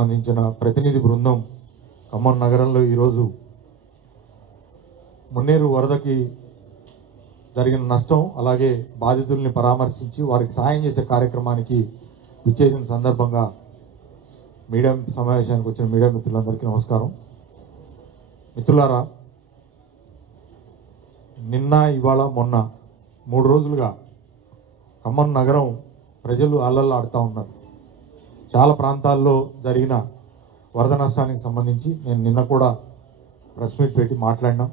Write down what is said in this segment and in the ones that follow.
సంబంధించిన ప్రతినిధి బృందం ఖమ్మం నగరంలో ఈరోజు మున్నేరు వరదకి జరిగిన నష్టం అలాగే బాధితుల్ని పరామర్శించి వారికి సహాయం చేసే కార్యక్రమానికి విచ్చేసిన సందర్భంగా మీడియా సమావేశానికి వచ్చిన మీడియా మిత్రులందరికీ నమస్కారం. మిత్రులారా, నిన్న ఇవాళ మొన్న 3 రోజులుగా ఖమ్మం నగరం ప్రజలు అల్లల్లాడుతూ ఉన్నారు. చాలా ప్రాంతాల్లో జరిగిన వరద నష్టానికి సంబంధించి నేను నిన్న కూడా ప్రెస్ మీట్ పెట్టి మాట్లాడినాం.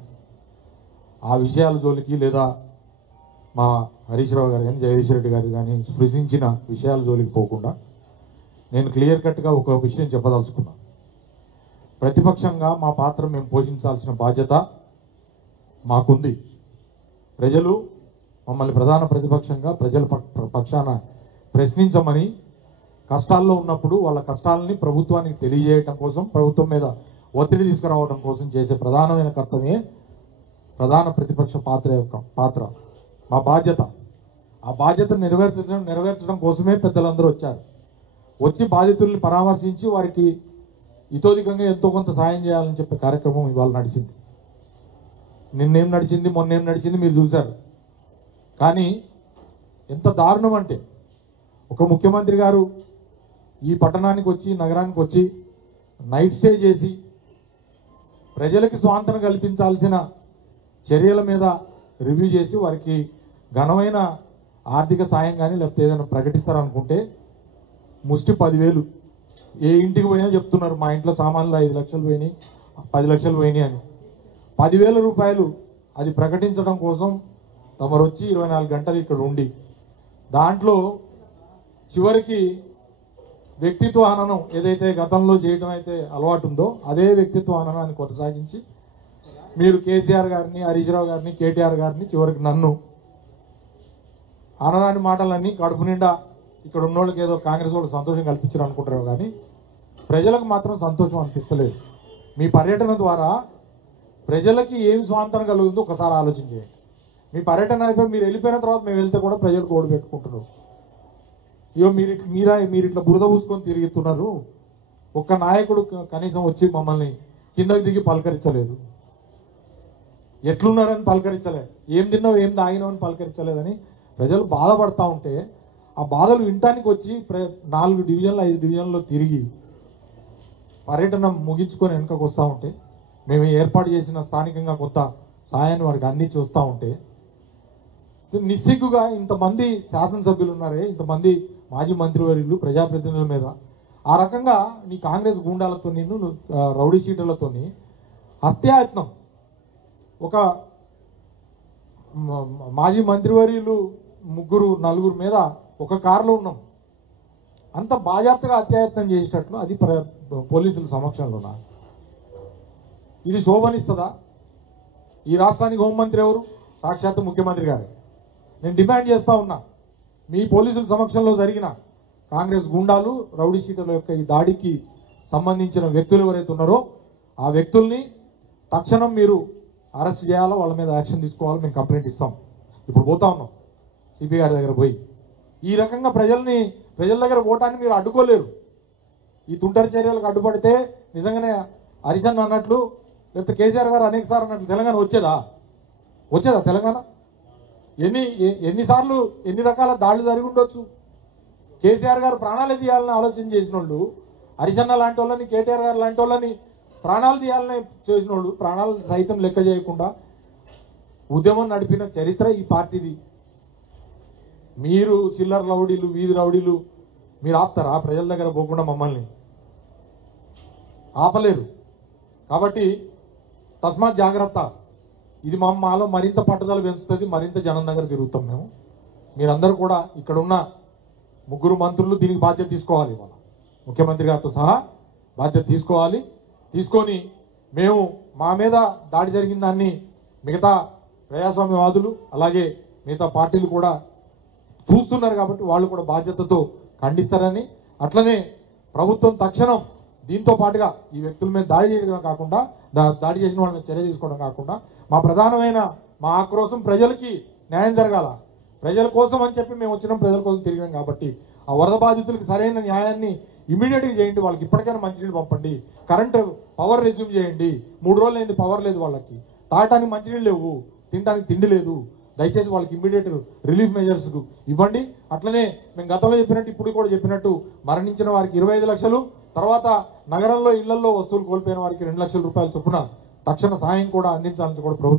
ఆ విషయాల జోలికి లేదా మా హరీష్ రావు గారు కానీ జగదీష్ రెడ్డి గారు కానీ స్పృశించిన విషయాల జోలికి పోకుండా నేను క్లియర్ కట్గా ఒక విషయం చెప్పదలుచుకున్నా. ప్రతిపక్షంగా మా పాత్ర మేము పోషించాల్సిన బాధ్యత మాకుంది. ప్రజలు మమ్మల్ని ప్రధాన ప్రతిపక్షంగా ప్రజల పక్షాన ప్రశ్నించమని, కష్టాల్లో ఉన్నప్పుడు వాళ్ళ కష్టాలని ప్రభుత్వానికి తెలియజేయటం కోసం, ప్రభుత్వం మీద ఒత్తిడి తీసుకురావడం కోసం చేసే ప్రధానమైన కర్తవ్యమే ప్రధాన ప్రతిపక్ష పాత్ర మా బాధ్యత. ఆ బాధ్యత నెరవేర్చడం కోసమే పెద్దలందరూ వచ్చారు. వచ్చి బాధితుల్ని పరామర్శించి వారికి ఇతోధికంగా ఎంతో కొంత సాయం చేయాలని చెప్పే కార్యక్రమం ఇవాళ నడిచింది. నిన్నేం నడిచింది, మొన్నేం నడిచింది మీరు చూశారు. కానీ ఎంత దారుణం అంటే, ఒక ముఖ్యమంత్రి గారు ఈ పట్టణానికి వచ్చి, నగరానికి వచ్చి నైట్ స్టే చేసి ప్రజలకి స్వాంతన కల్పించాల్సిన చర్యల మీద రివ్యూ చేసి వారికి ఘనమైన ఆర్థిక సాయం కానీ లేకపోతే ఏదైనా ప్రకటిస్తారనుకుంటే ముష్టి 10,000 ఏ ఇంటికి పోయినా చెప్తున్నారు, మా ఇంట్లో సామాన్లు 5 లక్షలు పోయినాయి, 10 లక్షలు పోయినాయి అని. 10,000 రూపాయలు అది ప్రకటించడం కోసం తమరు వచ్చి 24 గంటలు ఇక్కడ ఉండి దాంట్లో చివరికి వ్యక్తిత్వ హననం ఏదైతే గతంలో చేయడం అయితే అలవాటు ఉందో అదే వ్యక్తిత్వ హననాన్ని కొనసాగించి మీరు కేసీఆర్ గారిని, హరీష్ రావు గారిని, కేటీఆర్ గారిని, చివరికి నన్ను అనరాని మాటలన్నీ కడుపు నిండా ఇక్కడ ఉన్నోళ్ళకి ఏదో కాంగ్రెస్ వాళ్ళు సంతోషం కల్పించారు అనుకుంటారు, కానీ ప్రజలకు మాత్రం సంతోషం అనిపిస్తలేదు. మీ పర్యటన ద్వారా ప్రజలకి ఏమి స్వాంతన కలుగుతుందో ఒకసారి ఆలోచించేయండి. మీ పర్యటన అయిపోయి మీరు వెళ్ళిపోయిన తర్వాత మేము వెళ్తే కూడా ప్రజలు గోడు పెట్టుకుంటున్నారు. ఇయో మీరు ఇట్లా బురద పూసుకొని తిరుగుతున్నారు. ఒక్క నాయకుడు కనీసం వచ్చి మమ్మల్ని కిందకి దిగి పలకరించలేదు. ఎట్లున్నారని పలకరించలేదు, ఏం తిన్నావు ఏం తాగినావు అని పలకరించలేదని ప్రజలు బాధపడతా ఉంటే ఆ బాధలు వినటానికి వచ్చి 4 డివిజన్లు 5 డివిజన్లో తిరిగి పర్యటన ముగించుకొని వెనుకకు వస్తూ ఉంటే, మేము ఏర్పాటు చేసిన స్థానికంగా కొంత సాయాన్ని వారికి అందించి వస్తూ ఉంటే, నిస్సిగ్గుగా ఇంతమంది శాసనసభ్యులు ఉన్నారే, ఇంతమంది మాజీ మంత్రివర్యులు, ప్రజాప్రతినిధుల మీద ఆ రకంగా నీ కాంగ్రెస్ గూండాలతో, నిన్ను రౌడీ షీటర్లతో హత్యాయత్నం, ఒక మాజీ మంత్రివర్యులు 3-4 మీద ఒక కారులో ఉన్నాం, అంత బాజాప్తగా హత్యాయత్నం చేసేటట్లు అది పోలీసుల సమక్షంలోనా? ఇది శోభనిస్తుందా? ఈ రాష్ట్రానికి హోంమంత్రి ఎవరు? సాక్షాత్తు ముఖ్యమంత్రి గారు. నేను డిమాండ్ చేస్తా ఉన్నా, మీ పోలీసుల సమక్షంలో జరిగిన కాంగ్రెస్ గుండాలు, రౌడీ షీటర్ల యొక్క ఈ దాడికి సంబంధించిన వ్యక్తులు ఎవరైతే ఉన్నారో ఆ వ్యక్తుల్ని తక్షణం మీరు అరెస్ట్ చేయాలో, వాళ్ళ మీద యాక్షన్ తీసుకోవాలో మేము కంప్లైంట్ ఇస్తాం. ఇప్పుడు పోతా ఉన్నాం సిబిఐ గారి దగ్గర పోయి. ఈ రకంగా ప్రజల దగ్గర పోవటాన్ని మీరు అడ్డుకోలేరు. ఈ తుంటరి చర్యలకు అడ్డుపడితే నిజంగానే హరిశన్ అన్నట్లు, లేకపోతే కేసీఆర్ గారు అనేకసార్లు అన్నట్లు తెలంగాణ వచ్చేదా తెలంగాణ? ఎన్నిసార్లు ఎన్ని రకాల దాడులు జరిగి ఉండొచ్చు. కేసీఆర్ గారు ప్రాణాలే తీయాలని ఆలోచన చేసిన వాళ్ళు, హరిశన్న లాంటి వాళ్ళని, కేటీఆర్ గారు లాంటి వాళ్ళని ప్రాణాలు తీయాలని చేసిన వాళ్ళు, ప్రాణాలు సైతం లెక్క చేయకుండా ఉద్యమం నడిపిన చరిత్ర ఈ పార్టీది. మీరు చిల్లర రౌడీలు, వీధి రౌడీలు మీరు ఆపుతారా? ప్రజల దగ్గర పోకుండా మమ్మల్ని ఆపలేరు. కాబట్టి తస్మాత్ జాగ్రత్త. ఇది మాలో మరింత పట్టుదల పెంచుతుంది, మరింత జనం దగ్గర తిరుగుతాం మేము. మీరందరూ కూడా ఇక్కడ ఉన్న 3 మంత్రులు దీనికి బాధ్యత తీసుకోవాలి. ఇవాళ ముఖ్యమంత్రి గారితో సహా బాధ్యత తీసుకోవాలి. తీసుకొని మేము మా మీద దాడి జరిగిన దాన్ని మిగతా ప్రజాస్వామ్యవాదులు అలాగే మిగతా పార్టీలు కూడా చూస్తున్నారు కాబట్టి వాళ్ళు కూడా బాధ్యతతో ఖండిస్తారని, అట్లనే ప్రభుత్వం తక్షణం దీంతో పాటుగా ఈ వ్యక్తుల మీద దాడి చేయడం కాకుండా, దాడి చేసిన వాళ్ళ మీద చర్య తీసుకోవడం కాకుండా, మా ప్రధానమైన మా ఆక్రోశం ప్రజలకి న్యాయం జరగాల, ప్రజల కోసం అని చెప్పి మేము వచ్చినాం, ప్రజల కోసం తిరిగినాం. కాబట్టి ఆ వరద బాధితులకు సరైన న్యాయాన్ని ఇమీడియట్గా చేయండి. వాళ్ళకి ఇప్పటికైనా మంచినీళ్ళు పంపండి. కరెంటు పవర్ రెజ్యూమ్ చేయండి. 3 రోజులు అయింది పవర్ లేదు వాళ్ళకి. తాగటానికి మంచినీళ్ళు లేవు, తినడానికి తిండి లేదు. దయచేసి వాళ్ళకి ఇమ్మీడియట్ రిలీఫ్ మెజర్స్ ఇవ్వండి. అట్లనే మేము గతంలో చెప్పినట్టు ఇప్పుడు కూడా చెప్పినట్టు మరణించిన వారికి 25 లక్షలు, తర్వాత నగరంలో ఇళ్లలో వస్తువులు కోల్పోయిన వారికి 2 లక్షల రూపాయల చొప్పున తక్షణ సాయం కూడా అందించాలని కూడా ప్రభుత్వం